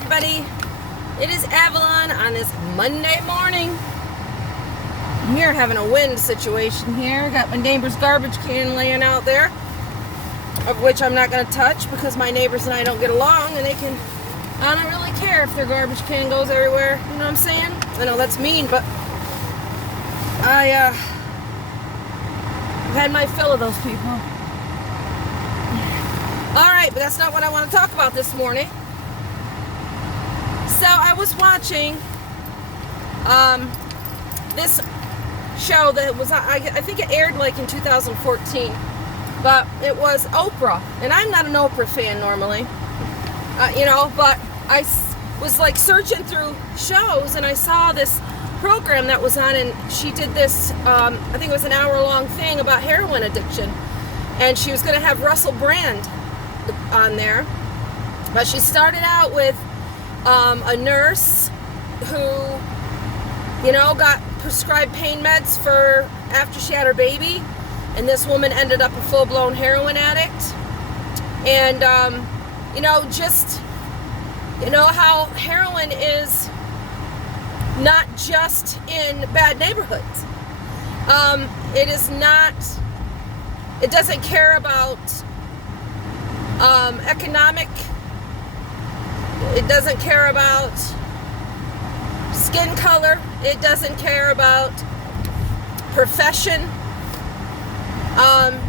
everybody. It is Avalon on this Monday morning. I'm here having a wind situation here. Got my neighbor's garbage can laying out there, of which I'm not going to touch because my neighbors and I don't get along, and I don't really care if their garbage can goes everywhere. You know what I'm saying? I know that's mean, but I've had my fill of those people. Alright, but that's not what I want to talk about this morning. So I was watching this show that was, I think it aired like in 2014, but it was Oprah, and I'm not an Oprah fan normally, but I was like searching through shows, and I saw this program that was on, and she did this, I think it was an hour-long thing about heroin addiction, and she was going to have Russell Brand on there, but she started out with a nurse who, got prescribed pain meds for after she had her baby, and this woman ended up a full-blown heroin addict. And how heroin is not just in bad neighborhoods. It doesn't care about economic. It doesn't care about skin color. It doesn't care about profession.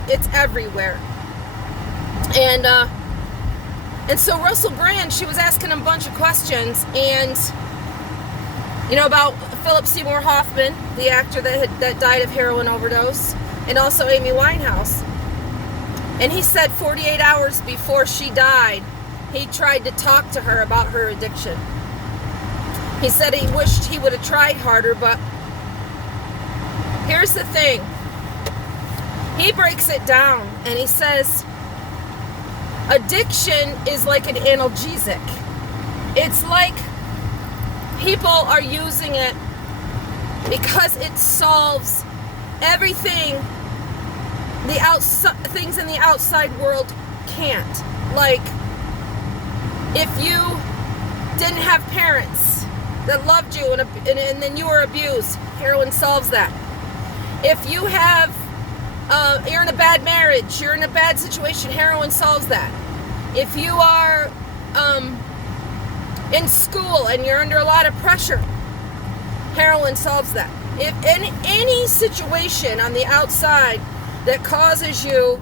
It's everywhere. And so Russell Brand, she was asking him a bunch of questions, and about Philip Seymour Hoffman, the actor that died of heroin overdose, and also Amy Winehouse. And he said 48 hours before she died, he tried to talk to her about her addiction. He said he wished he would have tried harder, but here's the thing. He breaks it down, and he says addiction is like an analgesic. It's like people are using it because it solves everything things in the outside world can't. Like, if you didn't have parents that loved you and then you were abused, heroin solves that. If you have, you're in a bad marriage, you're in a bad situation, heroin solves that. If you are in school and you're under a lot of pressure, heroin solves that. If any situation on the outside that causes you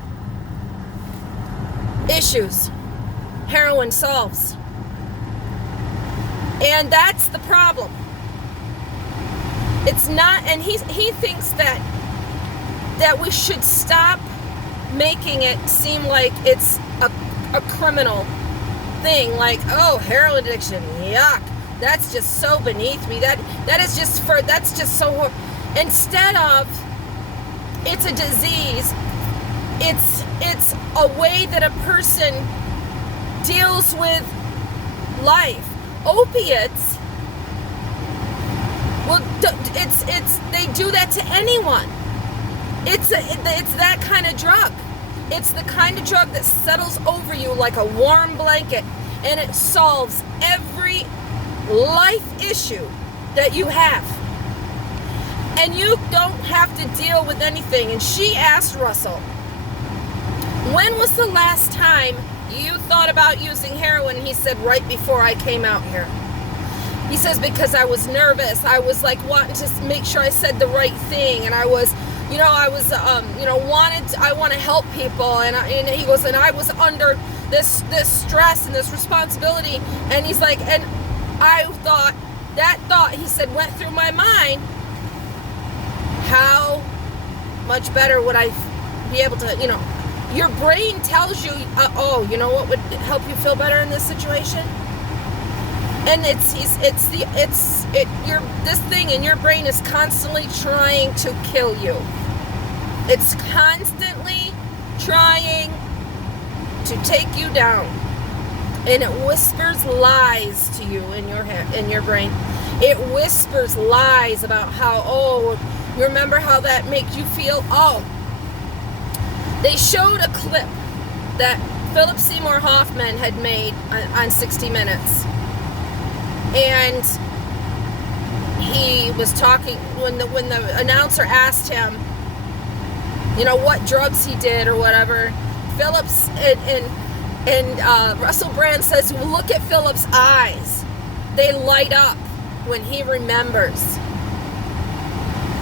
issues, heroin solves. And that's the problem. It's not, and he thinks that we should stop making it seem like it's a criminal thing, like, oh, heroin addiction, yuck, that's just so beneath me, that's just so, instead of, it's a disease, it's a way that a person deals with life. Opiates, well, they do that to anyone. It's that kind of drug. It's the kind of drug that settles over you like a warm blanket, and it solves every life issue that you have. And you don't have to deal with anything. And she asked Russell, when was the last time you thought about using heroin? He said, right before I came out here. He says, because I was nervous. I was like wanting to make sure I said the right thing. And I was, I want to help people. And he goes, and I was under this stress and this responsibility. And he's like, and I thought, he said, went through my mind. How much better would I be able to, your brain tells you, what would help you feel better in this situation? And this thing in your brain is constantly trying to kill you. It's constantly trying to take you down. And it whispers lies to you in your brain. It whispers lies about how, you remember how that makes you feel? They showed a clip that Philip Seymour Hoffman had made on 60 Minutes. And he was talking, when the announcer asked him, what drugs he did or whatever, Phillips and Russell Brand says, look at Phillips' eyes. They light up when he remembers.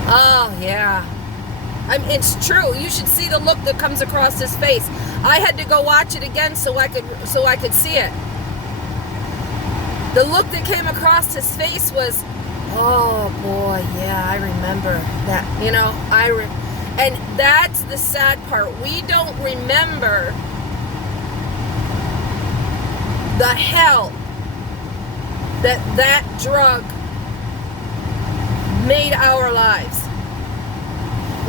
Oh, yeah. It's true. You should see the look that comes across his face. I had to go watch it again so I could see it. The look that came across his face was, oh boy, yeah, I remember that. And that's the sad part. We don't remember the hell that drug made our lives.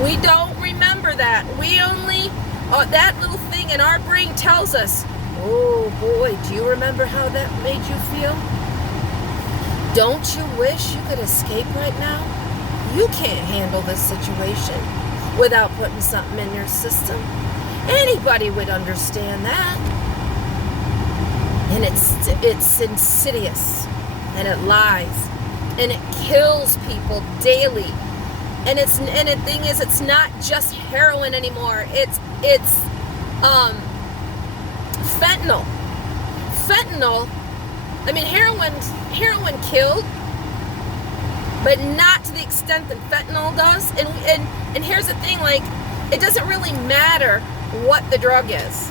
We don't remember that. We only, that little thing in our brain tells us, oh boy, do you remember how that made you feel? Don't you wish you could escape right now? You can't handle this situation without putting something in your system. Anybody would understand that. And it's insidious, and it lies, and it kills people daily. And the thing is, it's not just heroin anymore. It's fentanyl. Fentanyl. I mean, heroin killed, but not to the extent that fentanyl does. And here's the thing, like, it doesn't really matter what the drug is.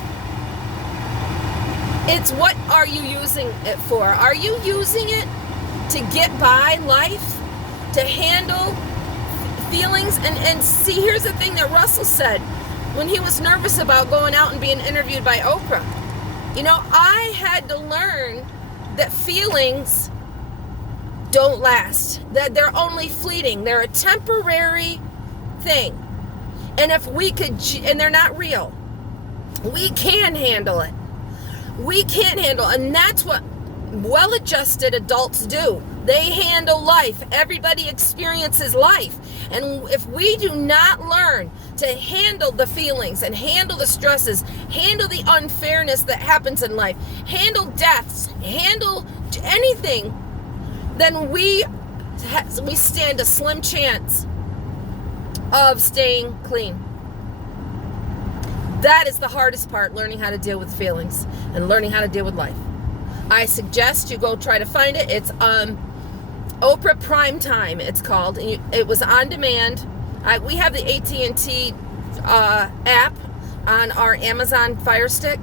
It's what are you using it for? Are you using it to get by life, to handle feelings? And see, here's the thing that Russell said when he was nervous about going out and being interviewed by Oprah. I had to learn that feelings don't last, that they're only fleeting. They're a temporary thing. And if we could, and they're not real, we can handle it. We can't handle, and that's what well-adjusted adults do. They handle life. Everybody experiences life. And if we do not learn to handle the feelings and handle the stresses, handle the unfairness that happens in life, handle deaths, handle anything, then we stand a slim chance of staying clean. That is the hardest part, learning how to deal with feelings and learning how to deal with life. I suggest you go try to find it. It's Oprah Primetime, it's called. It was on demand. We have the AT&T app on our Amazon Fire Stick,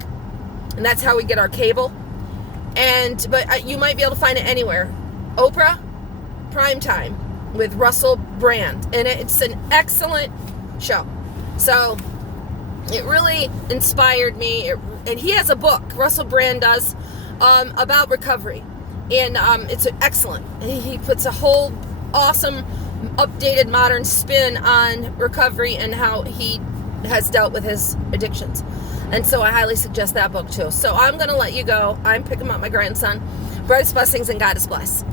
and that's how we get our cable. But you might be able to find it anywhere. Oprah Primetime with Russell Brand, and it's an excellent show. So it really inspired me. And he has a book, Russell Brand does, about recovery. And it's excellent. He puts a whole awesome, updated, modern spin on recovery and how he has dealt with his addictions. And so I highly suggest that book too. So I'm going to let you go. I'm picking up my grandson. Brightest blessings and God is blessed.